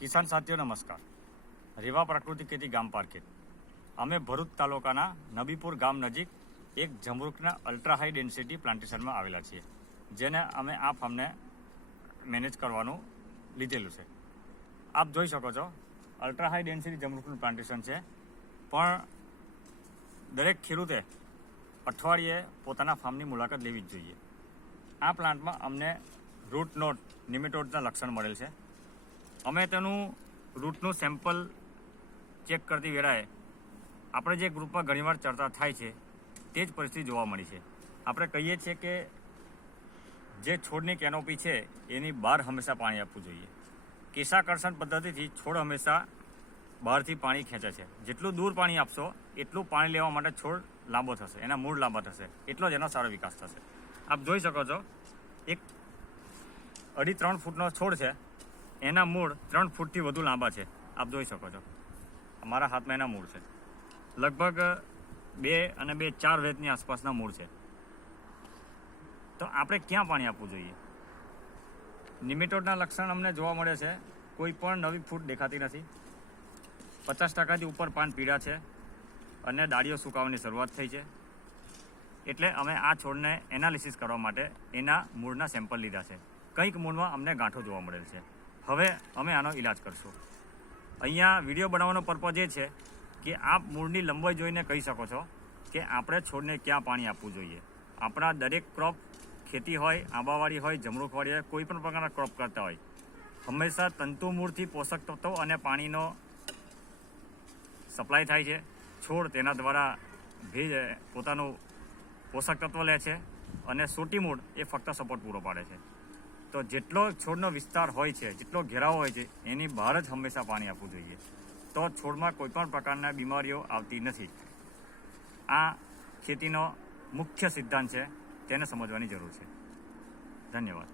કિસાન સાથીઓ નમસ્કાર. રેવા પ્રાકૃતિક ખેતી ગામ પાર્કેટ. અમે ભરૂચ તાલુકાના નબીપુર ગામ નજીક એક જમરૂખના અલ્ટ્રા હાઈ ડેન્સિટી પ્લાન્ટેશનમાં આવેલા છીએ, જેને અમે આ ફાર્મને મેનેજ કરવાનું લીધેલું છે. આપ જોઈ શકો છો, અલ્ટ્રા હાઈ ડેન્સિટી જમરૂખનું પ્લાન્ટેશન છે, પણ દરેક ખેડૂતે અઠવાડિયે પોતાના ફાર્મની મુલાકાત લેવી જ જોઈએ. આ પ્લાન્ટમાં અમને રૂટ નોટ નિમેટોડના લક્ષણ મળેલ છે. અમે તેનું રૂટનું સેમ્પલ ચેક કરતી વેળાએ આપણે જે ગ્રુપમાં ઘણીવાર ચર્ચા થાય છે તે જ પરિસ્થિતિ જોવા મળી છે. આપણે કહીએ છીએ કે જે છોડની કેનોપી છે એની બહાર હંમેશા પાણી આપવું જોઈએ. કેશાકર્ષણ પદ્ધતિથી છોડ હંમેશા બહારથી પાણી ખેંચે છે. જેટલું દૂર પાણી આપશો એટલું પાણી લેવા માટે છોડ લાંબો થશે, એના મૂળ લાંબા થશે, એટલો જ એનો સારો વિકાસ થશે. આપ જોઈ શકો છો, એક 2.5-3 ફૂટનો છોડ છે, એના મૂળ 3 ફૂટથી વધુ લાંબા છે. આપ જોઈ શકો છો, અમારા હાથમાં એના મૂળ છે. લગભગ 2 અને 4 વેતની આસપાસના મૂળ છે. તો આપણે ક્યાં પાણી આપવું જોઈએ? નિમેટોડના લક્ષણ અમને જોવા મળે છે. કોઈ પણ નવી ફૂટ દેખાતી નથી. 50%થી ઉપર પાન પીળા છે અને ડાળીઓ સુકાવાની શરૂઆત થઈ છે. એટલે અમે આ છોડને એનાલિસિસ કરવા માટે એના મૂળના સેમ્પલ લીધા છે. કંઈક મૂળમાં અમને ગાંઠો જોવા મળેલ છે. હવે અમે આનો ઈલાજ કરશું. અહીંયા વિડીયો બનાવવાનો પર્પઝ એ છે કે આપ મૂળની લંબાઈ જોઈને કહી શકો છો કે આપણે છોડને ક્યાં પાણી આપવું જોઈએ. આપણા દરેક ક્રોપ, ખેતી હોય, આંબાવાડી હોય, જમરૂખવાડી હોય, કોઈ પણ પ્રકારના ક્રોપ કરતા હોય, હંમેશા તંતુ મૂળથી પોષક તત્વો અને પાણીનો સપ્લાય થાય છે. છોડ તેના દ્વારા ભેજ પોતાનું પોષક તત્વ લે છે અને સોટી મૂળ એ ફક્ત સપોર્ટ પૂરો પાડે છે. તો જેટલો છોડનો વિસ્તાર હોય છે, જેટલો ઘેરાવો હોય છે, એની બહાર જ હંમેશા પાણી આપવું જોઈએ. તો છોડમાં કોઈપણ પ્રકારના બીમારીઓ આવતી નથી. આ ખેતીનો મુખ્ય સિદ્ધાંત છે, તેને સમજવાની જરૂર છે. ધન્યવાદ.